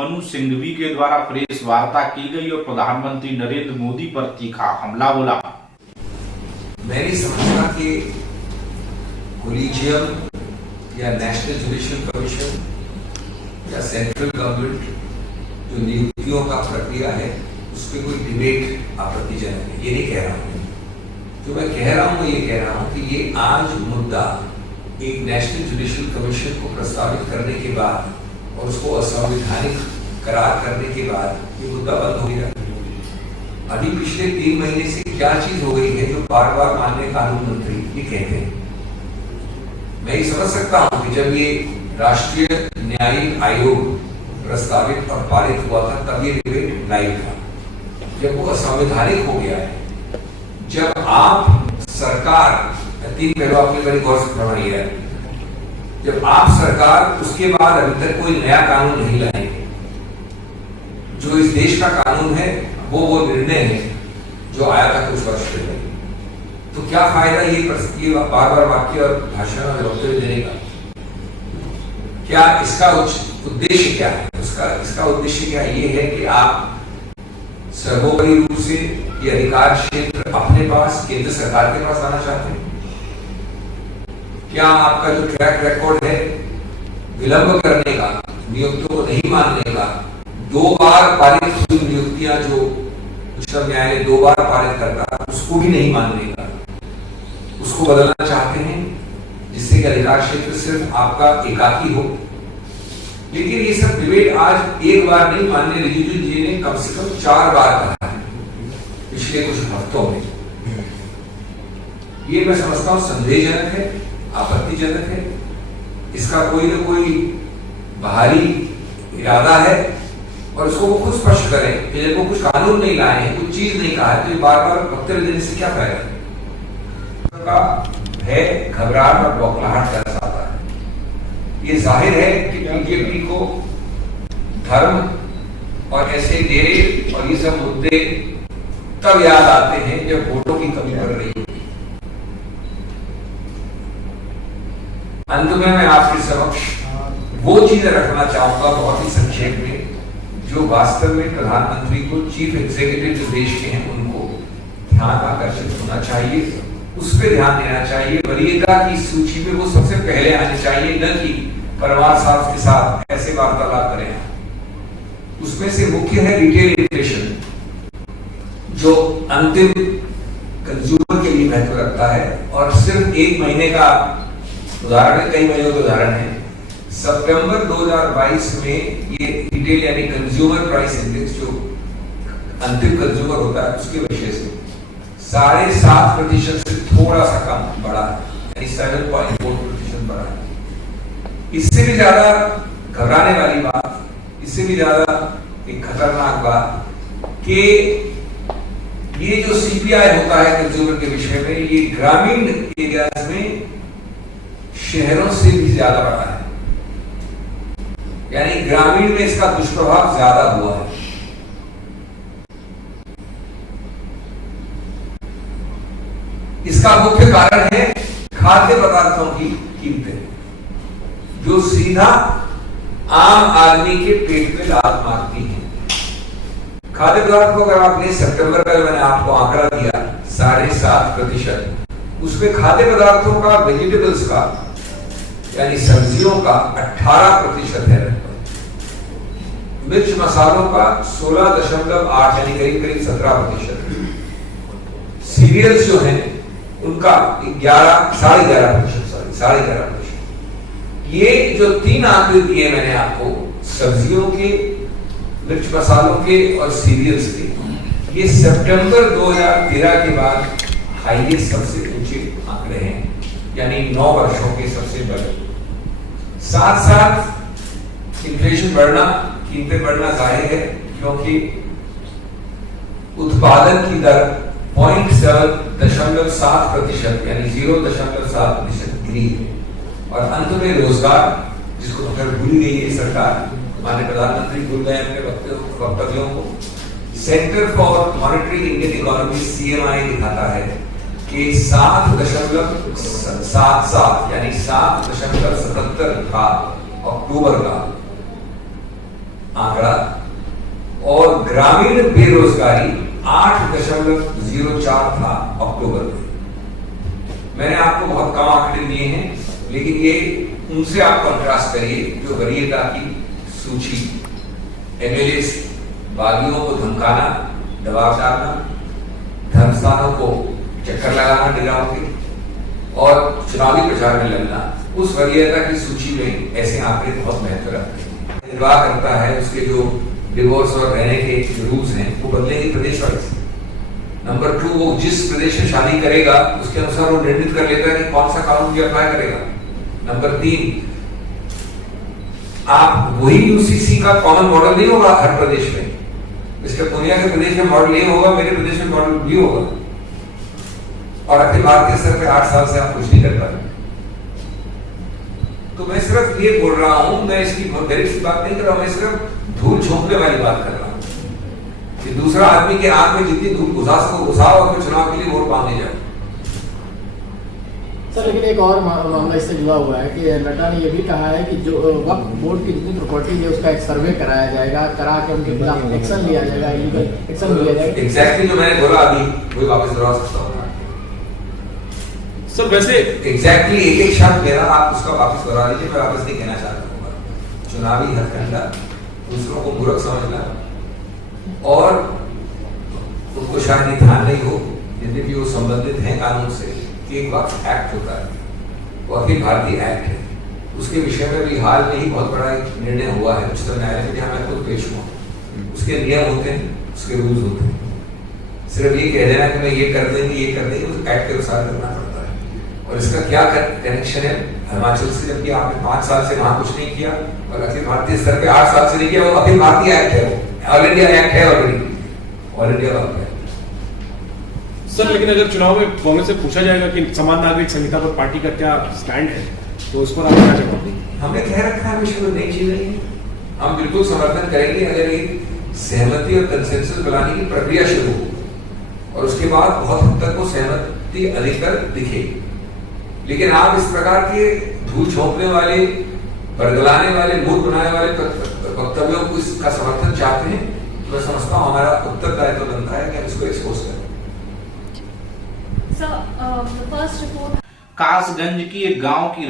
मनु सिंघवी के द्वारा प्रेस वार्ता की गई और प्रधानमंत्री नरेंद्र मोदी पर तीखा हमला बोला। मैं नहीं समझता कि कोलिजियम या नेशनल जुडिशियल कमीशन या सेंट्रल गवर्नमेंट जो नियुक्तियों का प्रक्रिया है उस पर कोई डिबेट आपत्तिजनक है, ये नहीं कह रहा हूँ। जो मैं कह रहा हूँ ये कह रहा हूँ कि ये आज मुद्दा एक नेशनल जुडिशियल कमीशन को प्रस्तावित करने के बाद और उसको असंवैधानिक करार करने के बाद ये मुद्दा बंद हो गया। अभी पिछले 3 महीने से क्या चीज हो गई है जो बार बार माननीय कानून मंत्री ये कहते हैं। मैं ये समझ सकता हूँ कि जब ये राष्ट्रीय न्यायिक आयोग प्रस्तावित और पारित हुआ था तब ये डिबेट लाइव था। जब वो असंवैधानिक हो गया है, जब आप सरकार 3 पहलू आपने बड़ी गौर से फरमाई है, जब आप सरकार उसके बाद अभी तक कोई नया कानून नहीं लाएंगे, जो इस देश का कानून है वो निर्णय है जो आया था कुछ वर्ष पहले, तो क्या फायदा ये बार बार वाक्य और भाषण और वक्तव्य देने का? क्या इसका उद्देश्य क्या है? इसका उद्देश्य क्या ये है कि आप सर्वोपरि रूप से ये अधिकार क्षेत्र अपने पास केंद्र सरकार के पास आना चाहते हैं? क्या आपका जो ट्रैक रिकॉर्ड है विलंब करने का, नियुक्तियों को नहीं मानने का, 2 बार पारित हुई नियुक्तियां जो उच्चतम न्यायालय 2 बार पारित करता है उसको भी नहीं मानने का, उसको बदलना चाहते हैं जिससे कि अधिकार क्षेत्र सिर्फ आपका एकाकी हो। लेकिन ये सब डिबेट आज एक बार नहीं, माननीय रिजिजू जी ने कम से कम 4 बार कहा है पिछले कुछ हफ्तों में। ये मैं समझता हूं संदेहजनक है, आपत्तिजनक है। इसका कोई ना कोई बाहरी इरादा है और उसको वो खुद स्पष्ट करें कि जब वो कुछ कानून नहीं लाए हैं, कुछ चीज नहीं कहा है, तो बार बार वक्तव्य देने से क्या फायदा का है? घबराहट और बौखलाहट का आता है। ये जाहिर है कि बीजेपी को धर्म और ऐसे डेरे और ये सब मुद्दे तब याद आते हैं जब वोटों की कमी पड़ रही है। अंत में मैं आपके समक्ष वो चीजें रखना चाहूंगा बहुत ही संक्षेप में जो वास्तव में प्रधानमंत्री को, चीफ एग्जीक्यूटिव जो देश के हैं, उनको ध्यान आकर्षित होना चाहिए, उस पर ध्यान देना चाहिए। वरीयता की सूची में वो सबसे पहले आनी चाहिए, न कि परमार साहब के साथ ऐसे वार्तालाप करें। उसमें से मुख्य है रिटेल इन्फ्लेशन, जो अंतिम कंज्यूमर के लिए महत्व रखता है और सिर्फ 1 महीने का उदाहरण है, कई महीनों का उदाहरण है। सितंबर 2022 में ये रिटेल यानी कंज्यूमर प्राइस इंडेक्स जो अंतिम कंज्यूमर होता है उसके विषय से 7.5% से थोड़ा सा कम बढ़ा है, यानी 7.4% बढ़ा है। इससे भी ज्यादा घबराने वाली बात, इससे भी ज्यादा एक खतरनाक बात कि ये जो सीपीआई होता है कंज्यूमर के विषय में, ये ग्रामीण एरियाज में शहरों से भी ज्यादा बढ़ा है, यानी ग्रामीण में इसका दुष्प्रभाव ज्यादा हुआ है। इसका मुख्य कारण है खाद्य पदार्थों की कीमतें, जो सीधा आम आदमी के पेट में लात मारती हैं। खाद्य पदार्थ को अगर आपने सितंबर का मैंने आपको आंकड़ा दिया 7.5%, उसमें खाद्य पदार्थों का, वेजिटेबल्स का यानी सब्जियों का 18% है, मिर्च मसालों का 16.8 यानी करीब करीब 17%, सीरियल्स जो हैं उनका 11.5%। ये जो 3 आंकड़े दिए मैंने आपको, सब्जियों के, मिर्च मसालों के और सीरियल्स के, ये सितंबर 2013 के बाद हाईएस्ट सबसे ऊंचे आंकड़े हैं, यानी 9 वर्षों के सबसे बड़े। साथ साथ इन्फ्लेशन बढ़ना, कीमतें बढ़ना जाहिर है, क्योंकि उत्पादन की दर 0.7% यानी 0.7% गिरी है। और अंत में रोजगार, जिसको तो भूल गई है सरकार, माननीय प्रधानमंत्री भूल गए अपने वक्तव्यों को। Centre for monitoring Indian economy CMI दिखाता है कि 7.77 यानी 7.77 था अक्टूबर का, आंकड़ा और ग्रामीण बेरोजगारी 8.04 था अक्टूबर में। मैंने आपको बहुत कम आंकड़े दिए हैं, लेकिन ये उनसे आप कंट्रास्ट करिए जो वरीयता की सूची, एमएलए बागियों को धमकाना, दबाव डालना, धर्मस्थानों को चक्कर लगाना डिराव के और चुनावी प्रचार में लगना, उस वरीयता की सूची में ऐसे आंकड़े बहुत महत्व रखते हैं। निर्वाह करता है उसके जो डिवोर्स और रहने के जो रूल्स हैं वो बदलेंगे प्रदेश वाइज। नंबर 2, वो जिस प्रदेश में शादी करेगा उसके अनुसार वो निर्णित कर लेता है कि कौन सा कानून ये अप्लाई करेगा। नंबर 3, आप वही यूसीसी का कॉमन मॉडल नहीं होगा हर प्रदेश में। मिस्टर पुनिया के प्रदेश में मॉडल ये होगा, मेरे प्रदेश में मॉडल भी होगा। और अखिल भारतीय स्तर पे 8 साल से आप कुछ नहीं कर पा रहे। तो मैं सिर्फ ये बोल रहा हूं, मैं इसकी मेरिट की बात नहीं कर रहा हूं, मैं सिर्फ धूल झोंकने वाली बात कर रहा हूं कि दूसरा आदमी के आंख में जितनी धूल घुसा सको घुसाओ और फिर चुनाव के लिए वोट मांगने जाओ। सर लेकिन एक और मामला इससे जुड़ा हुआ है कि नड्डा ने यह भी कहा है कि जो वक्फ बोर्ड की जितनी प्रॉपर्टी है उसका एक सर्वे कराया जाएगा, करा के उनके खिलाफ एक्शन लिया जाएगा, इलीगल एक्शन लिया जाएगा। एग्जैक्टली जो मैंने बोला अभी वही वापस दोहरा सकता हूँ सर। वैसे एग्जैक्टली एक शब्द मेरा आप उसका वापस दोहरा लीजिए, मैं वापस नहीं कहना चाहता हूँ। चुनावी हथकंडा, दूसरों को मूर्ख समझना और उनको शायद ध्यान नहीं हो जितने भी वो संबंधित हैं कानून से कि एक वक्त एक्ट होता है, वो अखिल भारतीय एक्ट है, उसके विषय में भी हाल में ही बहुत बड़ा एक निर्णय हुआ है उच्चतम न्यायालय में, जहाँ मैं खुद पेश हुआ। उसके नियम होते हैं, उसके रूल्स होते हैं। सिर्फ ये कह देना कि मैं ये कर देंगे ये कर देंगे, उस एक्ट के अनुसार करना पड़ता है। और इसका क्या कनेक्शन है हिमाचल से, जबकि आपने 5 साल से वहां कुछ नहीं किया और अखिल भारतीय स्तर पे 8 साल से नहीं किया। वो अखिल भारतीय एक्ट है, वो ऑल इंडिया एक्ट है, ऑलरेडी ऑल इंडिया लॉ है। सर लेकिन अगर चुनाव में कांग्रेस से पूछा जाएगा कि समान नागरिक संहिता पर पार्टी का क्या स्टैंड है, तो उस पर आप क्या जवाब देंगे? हमने कह रखा है हमेशा तो नई चीज नहीं है, हम बिल्कुल समर्थन करेंगे अगर एक सहमति और कंसेंसस बनाने की प्रक्रिया शुरू हो और उसके बाद बहुत हद तक वो सहमति अधिकतर दिखे। लेकिन आप इस प्रकार के धूल झोंकने वाले, बरगलाने वाले, मूड बनाने वाले वक्तव्यों को इसका समर्थन चाहते हैं, तो मैं समझता हूँ हमारा उत्तरदायित्व बनता है कि हम इसको एक्सपोज करें। So, the first report Kasganj की एक गांव की